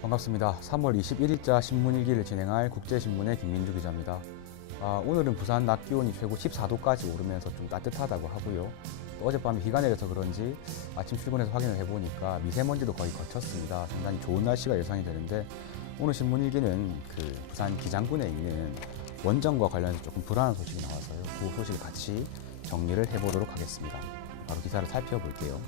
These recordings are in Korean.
반갑습니다. 3월 21일자 신문일기를 진행할 국제신문의 김민주 기자입니다. 오늘은 부산 낮 기온이 최고 14도까지 오르면서 좀 따뜻하다고 하고요. 또 어젯밤에 비가 내려서 그런지 아침 출근해서 확인을 해보니까 미세먼지도 거의 거쳤습니다. 상당히 좋은 날씨가 예상이 되는데 오늘 신문일기는 그 부산 기장군에 있는 원전과 관련해서 조금 불안한 소식이 나와서요. 그 소식을 같이 정리를 해보도록 하겠습니다. 바로 기사를 살펴볼게요.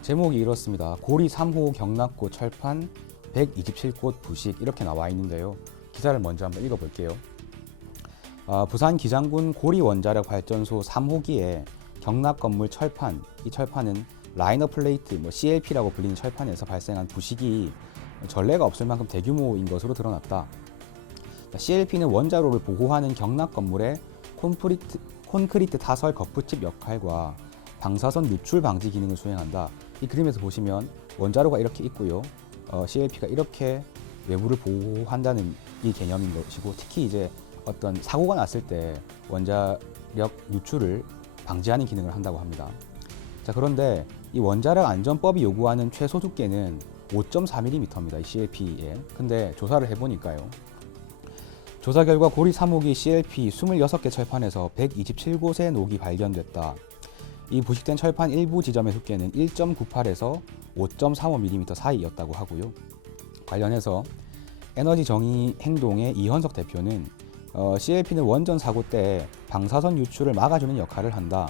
제목이 이렇습니다. 고리 3호 경락고 철판 127곳 부식 이렇게 나와 있는데요. 기사를 먼저 한번 읽어볼게요. 부산 기장군 고리 원자력 발전소 3호기의 경락 건물 철판, 이 철판은 라이너 플레이트, CLP라고 불리는 철판에서 발생한 부식이 전례가 없을 만큼 대규모인 것으로 드러났다. CLP는 원자로를 보호하는 경락 건물의 콘크리트 타설 거푸집 역할과 방사선 누출 방지 기능을 수행한다. 이 그림에서 보시면 원자로가 이렇게 있고요. CLP가 이렇게 외부를 보호한다는 이 개념인 것이고, 특히 이제 어떤 사고가 났을 때 원자력 누출을 방지하는 기능을 한다고 합니다. 자, 그런데 이 원자력 안전법이 요구하는 최소 두께는 5.4mm입니다. 이 CLP에. 근데 조사를 해보니까요. 조사 결과 고리 3호기 CLP 26개 철판에서 127곳의 녹이 발견됐다. 이 부식된 철판 일부 지점의 두께는 1.98에서 5.35mm 사이였다고 하고요. 관련해서 에너지 정의 행동의 이현석 대표는 CLP는 원전 사고 때 방사선 유출을 막아주는 역할을 한다.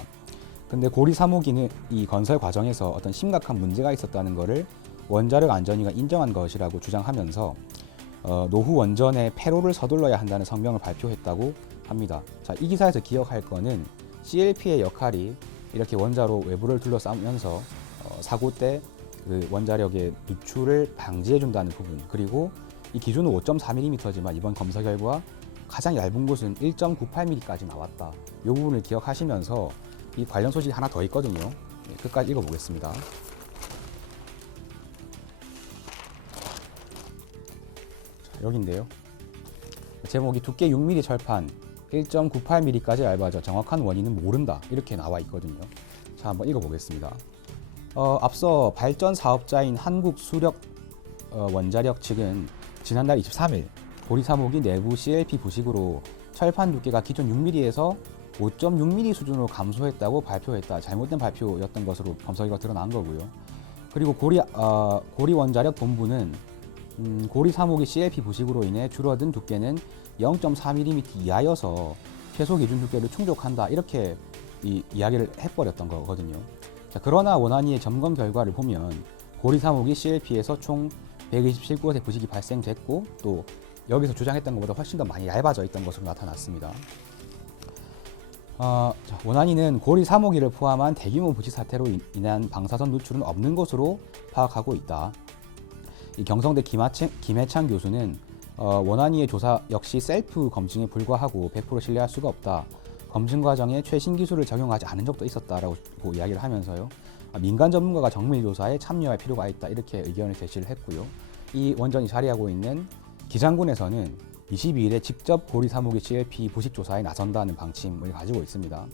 근데 고리 3호기는 이 건설 과정에서 어떤 심각한 문제가 있었다는 것을 원자력 안전위가 인정한 것이라고 주장하면서 노후 원전의 폐로를 서둘러야 한다는 성명을 발표했다고 합니다. 자, 이 기사에서 기억할 거는 CLP의 역할이 이렇게 원자로 외부를 둘러싸면서 사고 때 그 원자력의 누출을 방지해 준다는 부분, 그리고 이 기준은 5.4mm지만 이번 검사 결과 가장 얇은 곳은 1.98mm까지 나왔다. 이 부분을 기억하시면서 이 관련 소식이 하나 더 있거든요. 끝까지 읽어보겠습니다. 자, 여기인데요. 제목이 두께 6mm 철판 1.98mm까지 얇아져 정확한 원인은 모른다. 이렇게 나와 있거든요. 자, 한번 읽어보겠습니다. 앞서 발전 사업자인 한국수력 원자력 측은 지난달 23일 고리 3호기 내부 CLP 부식으로 철판 두께가 기존 6mm에서 5.6mm 수준으로 감소했다고 발표했다. 잘못된 발표였던 것으로 검사 결과 드러난 거고요. 그리고 고리 원자력 본부는 고리 3호기 CLP 부식으로 인해 줄어든 두께는 0.4mm 이하여서 최소 기준 두께를 충족한다. 이렇게 이야기를 해버렸던 거거든요. 자, 그러나 원안위의 점검 결과를 보면 고리 3호기 CLP에서 총 127곳의 부식이 발생됐고, 또 여기서 주장했던 것보다 훨씬 더 많이 얇아져 있던 것으로 나타났습니다. 원안위는 고리 3호기를 포함한 대규모 부식 사태로 인한 방사선 누출은 없는 것으로 파악하고 있다. 이 경성대 김해찬 교수는 원안위의 조사 역시 셀프 검증에 불과하고 100% 신뢰할 수가 없다. 검증 과정에 최신 기술을 적용하지 않은 적도 있었다라고 이야기를 하면서요. 민간 전문가가 정밀 조사에 참여할 필요가 있다. 이렇게 의견을 제시를 했고요. 이 원전이 자리하고 있는 기장군에서는 22일에 직접 고리 3호기 CLP 부식 조사에 나선다는 방침을 가지고 있습니다.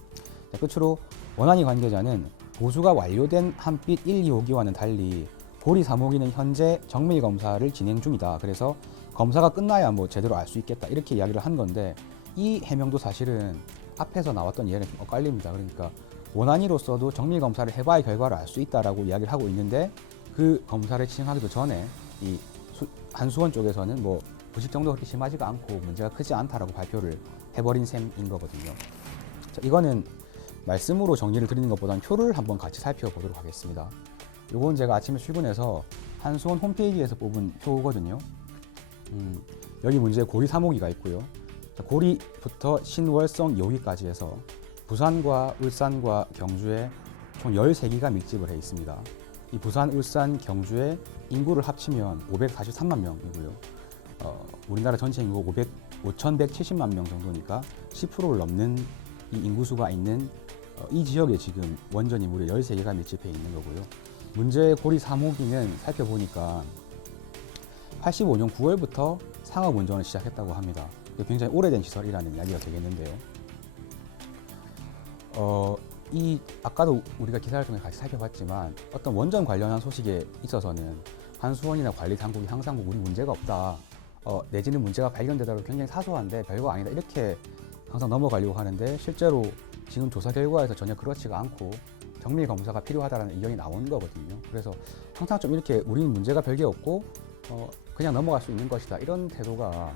자, 끝으로 원안위 관계자는 보수가 완료된 한빛 1, 2호기와는 달리 고리 3호기는 현재 정밀 검사를 진행 중이다. 그래서 검사가 끝나야 제대로 알 수 있겠다. 이렇게 이야기를 한 건데, 이 해명도 사실은 앞에서 나왔던 이야기랑 좀 엇갈립니다. 그러니까 원안위로서도 정밀 검사를 해봐야 결과를 알 수 있다라고 이야기를 하고 있는데, 그 검사를 진행하기도 전에 이 한수원 쪽에서는 부식 정도가 그렇게 심하지가 않고 문제가 크지 않다라고 발표를 해버린 셈인 거거든요. 자, 이거는 말씀으로 정리를 드리는 것보다는 표를 한번 같이 살펴보도록 하겠습니다. 요건 제가 아침에 출근해서 한수원 홈페이지에서 뽑은 표거든요. 여기 문제에 고리 3호기가 있고요. 고리부터 신월성 2호기까지 해서 부산과 울산과 경주에 총 13기가 밀집을 해 있습니다. 이 부산, 울산, 경주의 인구를 합치면 543만 명이고요. 우리나라 전체 인구 5,170만 명 정도니까 10%를 넘는 이 인구수가 있는 이 지역에 지금 원전이 무려 13개가 밀집해 있는 거고요. 문제의 고리 3호기는 살펴보니까 85년 9월부터 상업 운전을 시작했다고 합니다. 굉장히 오래된 시설이라는 이야기가 되겠는데요. 아까도 우리가 기사를 통해 같이 살펴봤지만 어떤 원전 관련한 소식에 있어서는 환수원이나 관리 당국이 항상 우리 문제가 없다. 내지는 문제가 발견되더라도 굉장히 사소한데 별거 아니다. 이렇게 항상 넘어가려고 하는데 실제로 지금 조사 결과에서 전혀 그렇지가 않고 정밀 검사가 필요하다는 의견이 나오는 거거든요. 그래서 항상 좀 이렇게 우리는 문제가 별게 없고 그냥 넘어갈 수 있는 것이다. 이런 태도가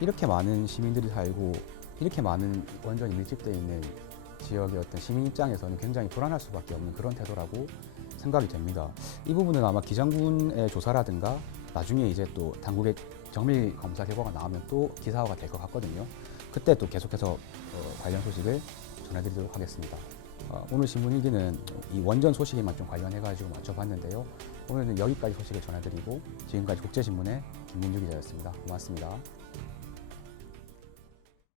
이렇게 많은 시민들이 살고 이렇게 많은 원전이 밀집되어 있는 지역의 어떤 시민 입장에서는 굉장히 불안할 수밖에 없는 그런 태도라고 생각이 됩니다. 이 부분은 아마 기장군의 조사라든가 나중에 이제 또 당국의 정밀 검사 결과가 나오면 또 기사화가 될 것 같거든요. 그때 또 계속해서 관련 소식을 전해드리도록 하겠습니다. 오늘 신문 일기는 이 원전 소식에만 좀 관련해가지고 맞춰봤는데요. 오늘은 여기까지 소식을 전해드리고 지금까지 국제신문의 김민주 기자였습니다. 고맙습니다.